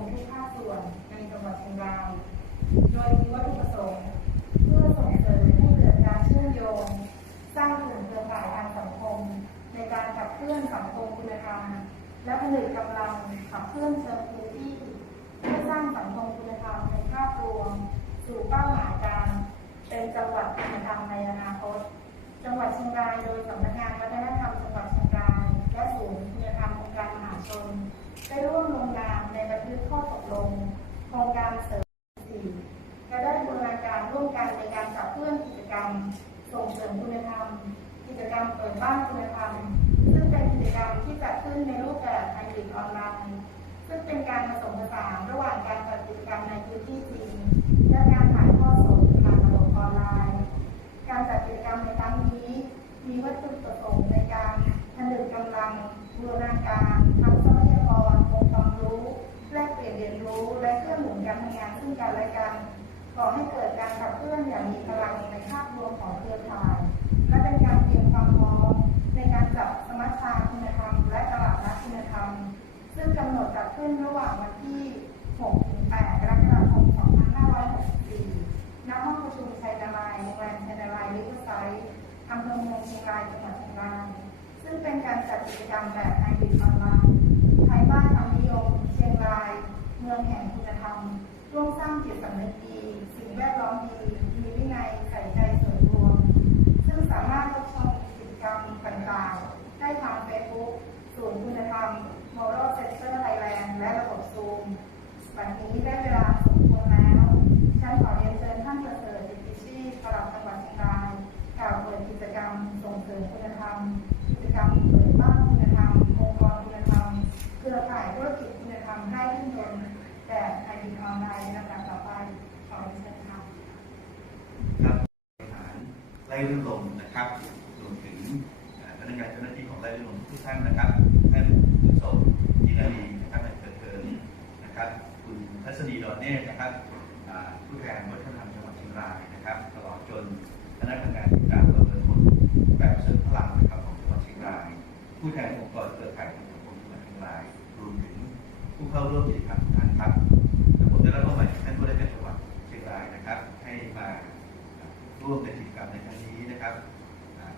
มทุกภาคส่วนในจังหวัดเชียงราย โดยมีวัตถุประสงค์ เพื่อส่งเสริมให้เกิดการเชื่อมโยง สร้างกลุ่มเครือข่ายทางสังคม ในการขับเคลื่อนสังคมคุณธรรม และผนึกกำลังขับเคลื่อนเชิงพื้นที่เพื่อสร้างสังคมคุณธรรมในภาพรวม สู่เป้าหมายการ เป็นจังหวัดคุณธรรมในอนาคต จังหวัดเชียงรายโดยสำนัก รม ส่งเสริมคุณธรรม กิจกรรมเปิดบ้านคุณธรรม ซึ่งเป็นกิจกรรมที่จัดขึ้นในรูปแบบไฮบริดออนไลน์ ซึ่งเป็นการผสมผสานระหว่างการจัดกิจกรรมในพื้นที่จริง และการถ่ายทอดสดผ่านระบบออนไลน์ การจัดกิจกรรมในครั้งนี้ มีวัตถุประสงค์ในการผนึกกำลังบูรณาการทั้งทรัพยากรองค์ความรู้ แลกเปลี่ยนเรียนรู้ และเครื่องหนุนการทำงานซึ่งกันและกัน ก่อให้เกิดการขับเคลื่อนอย่างมีพลังในภาพรวมของเครือข่าย และเป็นการเตรียมความพร้อมในการจัดสมัชชาคุณธรรม และตลาดนัดคุณธรรม ซึ่งกำหนดจัดขึ้นระหว่างวันที่ 6-8 กรกฎาคม 2564ณห้องประชุมชัยนาลายโรงแรมชัยนาลายลิเวอร์ไซด์อำเภอเมืองเชียงรายจังหวัดเชียงรายซึ่งเป็นการจัดกิจกรรมแบบไฮบริดออนไลน์ภายใต้คำนิยมเชียงราย เมืองแห่งคุณธรรมร่วมสร้างจิตสำนึกดี สิ่งแวดล้อมดี มีวินัยใส่ใจส่วนรวม ซึ่งสามารถรับชมกิจกรรมต่างๆ ได้ทางเฟซบุ๊กศูนย์คุณธรรม Moral Center Thailand และระบบซูม วันนี้ได้เวลาสมควรแล้ว ฉันขอเรียนเชิญท่านประเสริฐจิตติชีพปลัดจังหวัดเชียงรายกล่าวเปิดกิจกรรมส่งเสริมคุณธรรม กิจกรรมเปิดบ้านคุณธรรม องค์กรคุณธรรม เครือข่ายธุรกิจคุณธรรมได้ขึ้นบนแบบไอดีออนไลน์ในลำดับต่อไป ขอเรียนเชิญค่ะ ครับบริหาร ไล่รื่นลมนะครับรวมถึงพนักงานเจ้าหน้าที่ของไล่รื่นลมทุกท่านนะครับท่านคุณสมยินารีนะครับนายเกิดเกินนะครับคุณทัศนีดอนเนตนะครับผู้แทนวัฒนธรรมจังหวัดเชียงรายนะครับ ตลอดจนคณะทำงานการประเมินผลแบบเสริมพลังนะครับของจังหวัดเชียงราย ผู้แทนองค์กรเครือข่ายของสังคมจังหวัดเชียงราย รวมถึงผู้เข้าร่วมกิจกรรมท่านครับผมได้รับมอบหมายจากท่านผู้ได้เป็นจังหวัดเชียงรายนะครับ ให้มาร่วมในกิจกรรมในครั้งนี้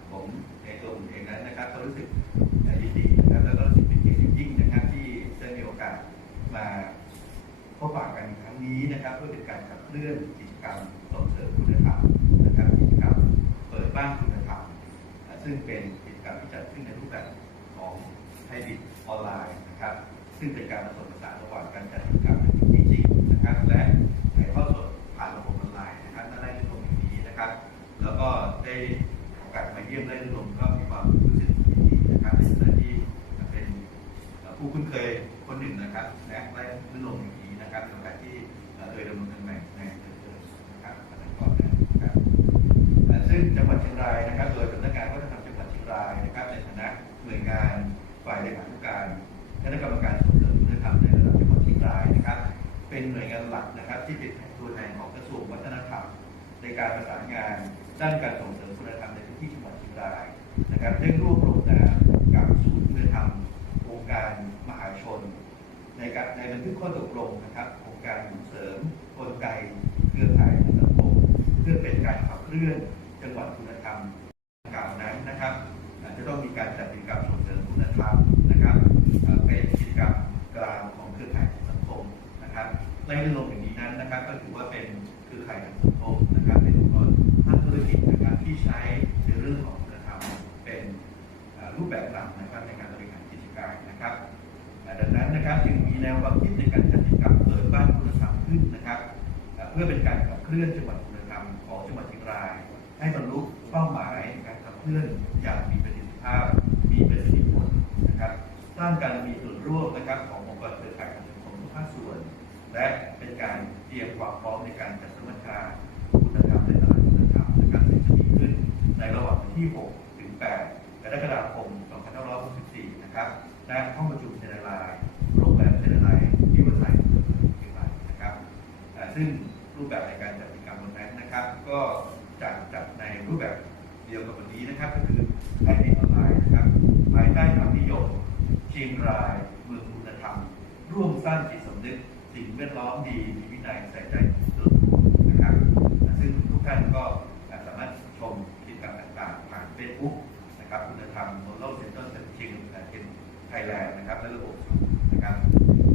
นะครับอ่าผมในตัวผมเองนั้นนะครับก็รู้สึกยินดีนะครับแล้วก็รู้สึกเป็นเกียรติอย่างยิ่งนะครับ ที่ได้มีโอกาสมาพบปะกันครั้งนี้นะครับ เพื่อเป็นการขับเคลื่อนกิจกรรมส่งเสริมคุณธรรมนะครับกิจกรรมเปิดบ้านคุณธรรมซึ่งเป็น และได้ร่วมอย่างนี้นะครับในโอกาสที่เคยดำรงตำแหน่งในเดิมๆนะครับอันนั้นก็นะครับซึ่งจังหวัดเชียงรายนะครับ โดยสำนักงานวัฒนธรรมจังหวัดเชียงรายนะครับ ในฐานะหน่วยงานฝ่ายเลขาธิการคณะกรรมการส่งเสริมวัฒนธรรมในระดับจังหวัดเชียงรายนะครับ เป็นหน่วยงานหลักนะครับ ที่เป็นตัวแทนของกระทรวงวัฒนธรรม ในการประสานงานด้านการส่งเสริมคุณธรรมในพื้นที่จังหวัดเชียงรายนะครับได้ร่วมลงนามกับศูนย์คุณธรรมองค์การมหาชน ในการในบันทึกข้อตกลงนะครับองการส่งเสริมกลไกเครือข่ายสังคมเพื่อเป็นการขับเคลื่อนจังหวัดคุณธรรมกล่าวนั้นนะครับจะต้องมีการจัดกิจกรรมส่งเสริมคุณธรรมนะครับเป็นกิจกรรมกลางของเครือข่ายสังคมนะครับในเรื่องลงอย่างนี้นั้นนะครับ ก็ถือว่าเป็นเครือข่ายสังคมนะครับเป็นองค์กรภาคธุรกิจนะครับที่ใช้ พื่อเป็นการขับเคลื่อนจังหวัดคุณธรรมของจังหวัดเชียงราย ให้บรรลุเป้าหมายการขับเคลื่อนอย่างมีประสิทธิภาพ มีประสิทธิผลนะครับ สร้างการมีส่วนร่วมนะครับขององค์กรเครือข่ายของสังคมทุกภาคส่วน และเป็นการเตรียมความพร้อมในการจัดสมรรถาคุณธรรมในตลาดคุณธรรมนะครับซึ่จะมีขึ้นในระหว่างวันที่ 6 ถึง 8 กรกฎาคม 2564 นะครับณห้องประชุมเซนลาย กับวันนี้นะครับ ก็คือไฮบริดออนไลน์นะครับภายใต้คำนิยมเชียงรายเมืองคุณธรรม ร่วมสร้างจิตสำนึกสิ่งแวดล้อมดีมีวินัยใส่ใจสุดนะครับ ซึ่งทุกท่านก็สามารถชมกิจกรรมต่างๆผ่านเฟซบุ๊กนะครับคุณธรรมโมโลเซ็นเตอร์เซ็นทริงเป็นไทยแลนด์นะครับและระบบสูนะครับ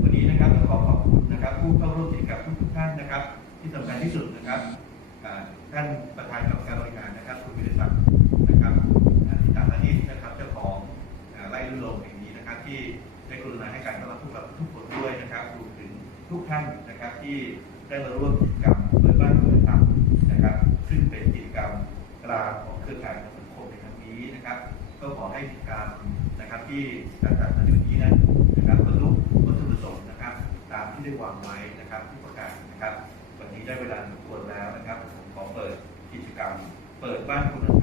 วันนี้นะครับต้องขอขอบคุณนะครับ ผู้เข้าร่วมกิจกรรมทุกท่านนะครับ ที่สำคัญที่สุดนะครับท่านประธานกรรมการบริหารนะครับคุณวิ ทุกท่านนะครับที่ได้มาร่วมกิจกรรมเปิดบ้านเปิดธรรมนะครับ ซึ่งเป็นกิจกรรมกลางของเครือข่ายของสังคมในครั้งนี้นะครับ ก็ขอให้กิจกรรมนะครับที่การจัดในวันนี้นั้นนะครับบรรลุวัตถุประสงค์นะครับ ตามที่ได้วางไว้นะครับที่ประกาศนะครับ วันนี้ได้เวลาสมควรแล้วนะครับผมขอเปิดกิจกรรม เปิดบ้านคุณธรรม